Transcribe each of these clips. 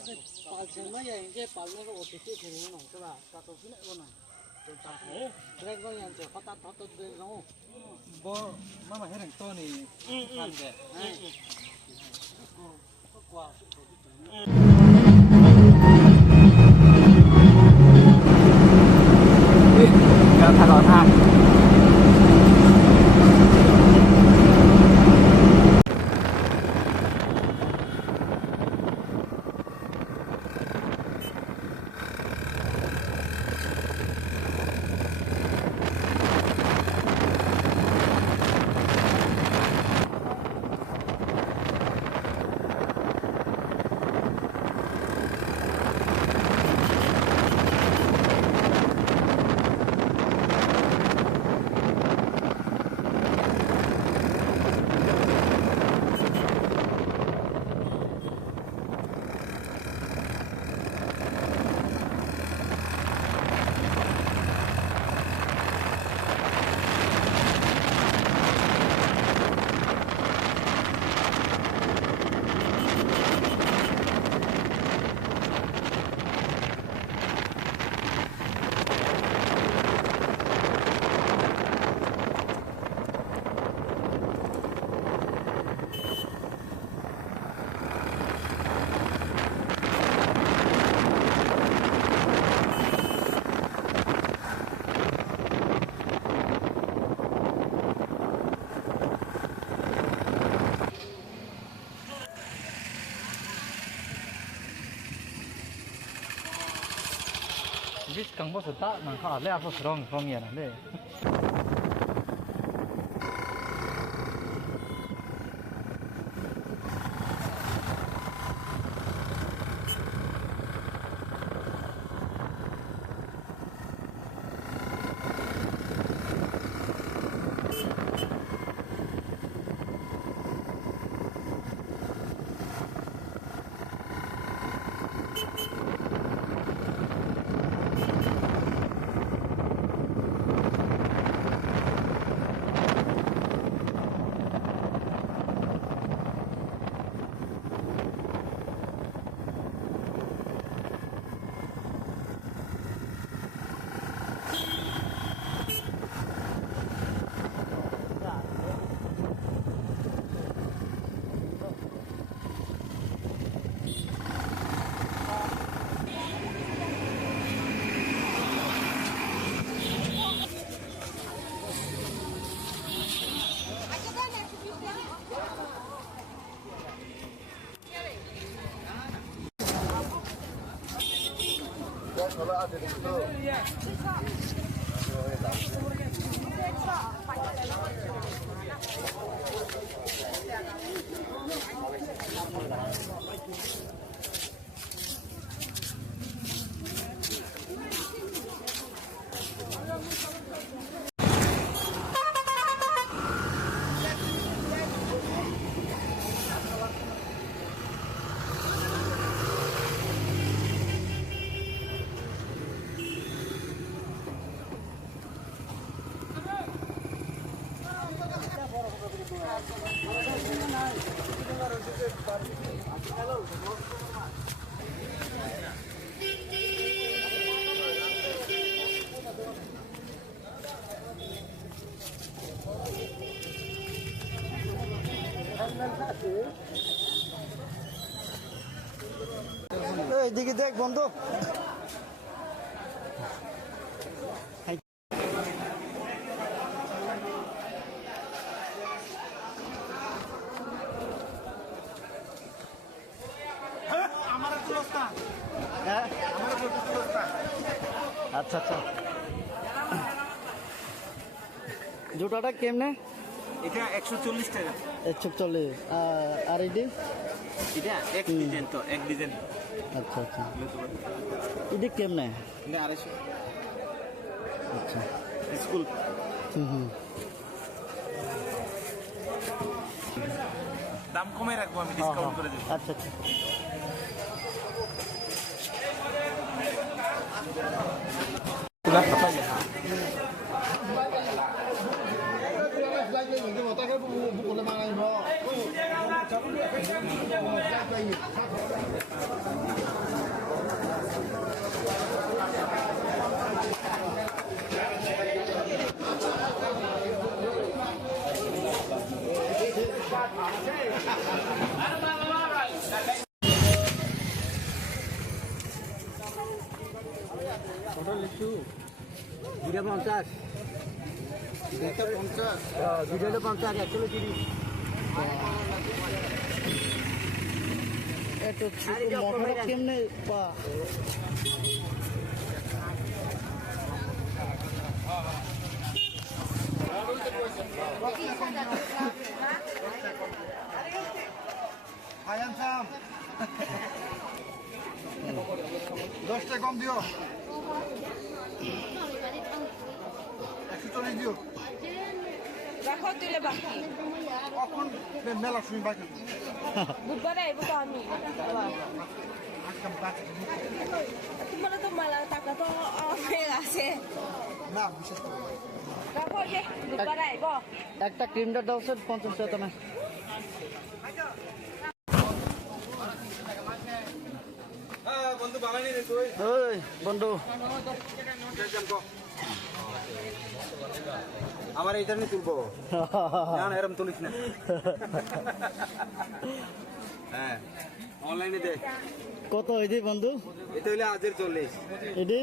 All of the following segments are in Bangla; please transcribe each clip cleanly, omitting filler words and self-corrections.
발생만 이제 발매가 어떻게 되는 거 그봐 따도 쓰네 거는 좀 그래 거 이제 갖다 되는 뭐 마마 해랑 또니 한데 와 야 타가 타 This kang boss ta man kha le aso strong from ya na le এদিকে দেখ বন্ধু আচ্ছা আচ্ছা জুতাটা কেমনে এটা 140 টাকা 140 আর এডি এটা এক ডিজাইন তো এক ডিজাইন আচ্ছা আচ্ছা এডি কেমনে এটা 250 আচ্ছা স্কুল দাম কমে রাখবো আমি ডিসকাউন্ট করে দেব আচ্ছা আচ্ছা তুলা খাতা ya পটল লিচু দুইটা 50 দুইটা 50 দুইটা 50 1 কিলো 30 এত ছোট মটর কেমনে পা আয়ান সাম 10 টাকা কম দিও 140 দিও রাখো তুলে বাকি কখন মেলা শুনি বাকি বুধবারে আইবো তো আমি আজকাল বাকি তোমার তো মালা টাকা তো অনেক আছে না বিশেষ করে রাখো যে বুধবারে আইবো একটা ক্রিমটা দাও স্যার 50 টাকা না বন্ধু বাঙালি রে তুই ওই বন্ধু আমার এইটা নিয়ে তুলবো না এরকম তুলিস না হ্যাঁ অনলাইনে দে কত হইদি বন্ধু এটা হইলে আজের 40 এডি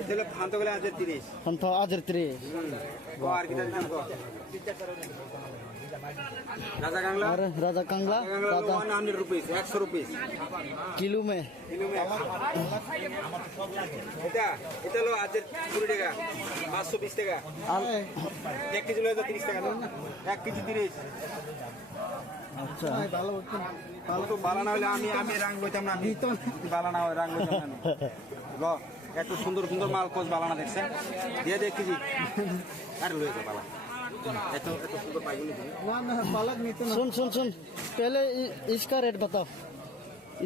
এটা হইলে ফান্ত গেলে আজের 30 হন তো আজের 3 কো আর কি দাম কো রাজা কাংলা আর রাজা কাংলা রাজা 100 rupees 100 rupees কিলো মে কিলো মে এটা এটা হলো আজের 20 টাকা 520 টাকা আর 1 কেজি লয়ে 30 টাকা 1 কেজি 30 আচ্ছা ভালো তো বালা না হলে আমি রাং লইতাম না আমি তো বালা না হয় রাং লইতাম না গো এত সুন্দর সুন্দর মাল কোচ বালা না দেখছেন দিয়ে দে কেজি আর লই যা বালা এত সুন্দর পাইগুনি না না পালক নিতে না सुन सुन सुन पहले इसका रेट बताओ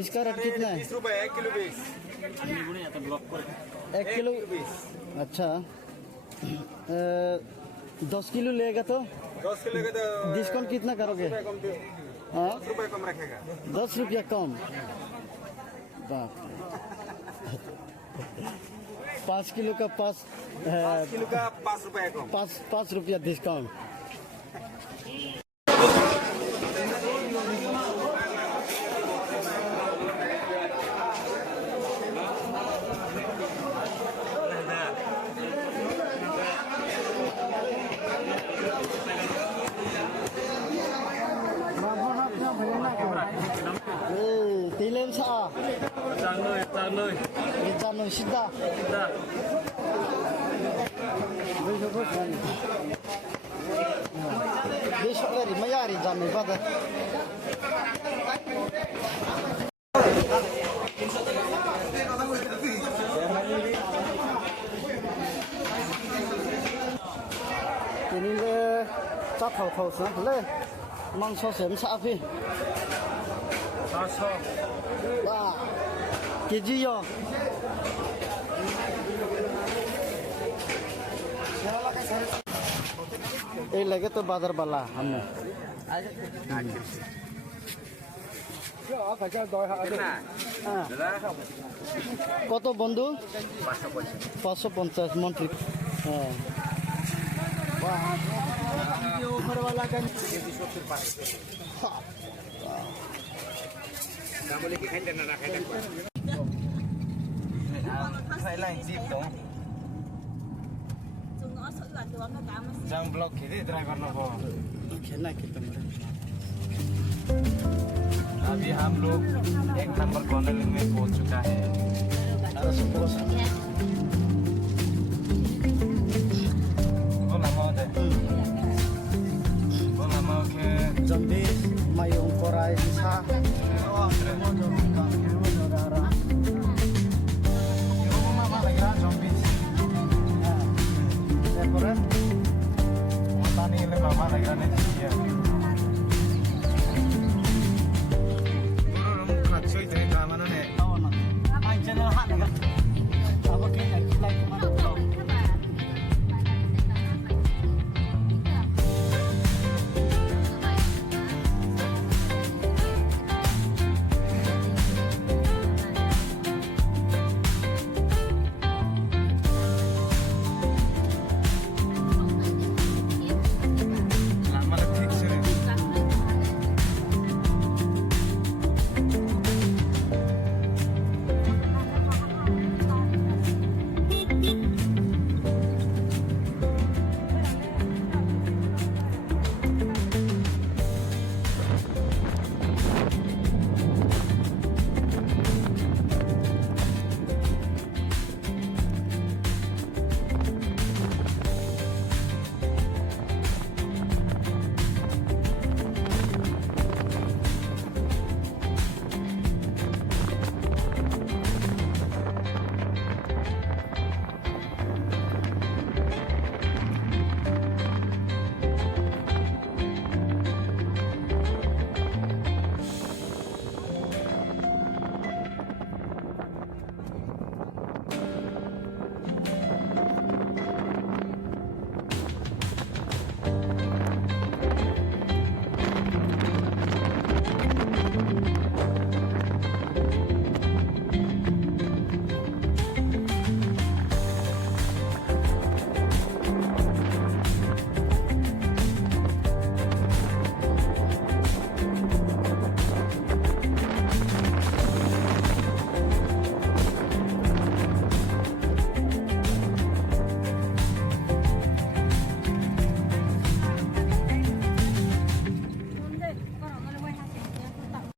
इसका रेट कितना है 30 रुपए 1 किलो 20 1 किलो 20 अच्छा 10 किलो लेगा तो 10 किलो के तो डिस्काउंट कितना करोगे रुपए कम दे हाँ 10 रुपए कम रखेगा 10 रुपया कम बाप रे। 5 किलो का 5 किलो का 5 रुपए कम 5 रुपया discount Tilen sa Janoi sida Besok lari mayari janoi pada Ini le chat thau thau sa le mangso sem sa phi 400 Wah, keji yo. এই লাগে তো বাজার বালা हमने কত বন্ধু 550 মন ঠিক হ্যাঁ boleh kita dan nak kaitan. Saya lain zip dong. Jangan blok kiri driver nopo. खेलना कितना अभी हम लोग 1 नंबर कॉर्नर में पहुंच चुका है Jambi mayung korai bisa Tani le mama lagi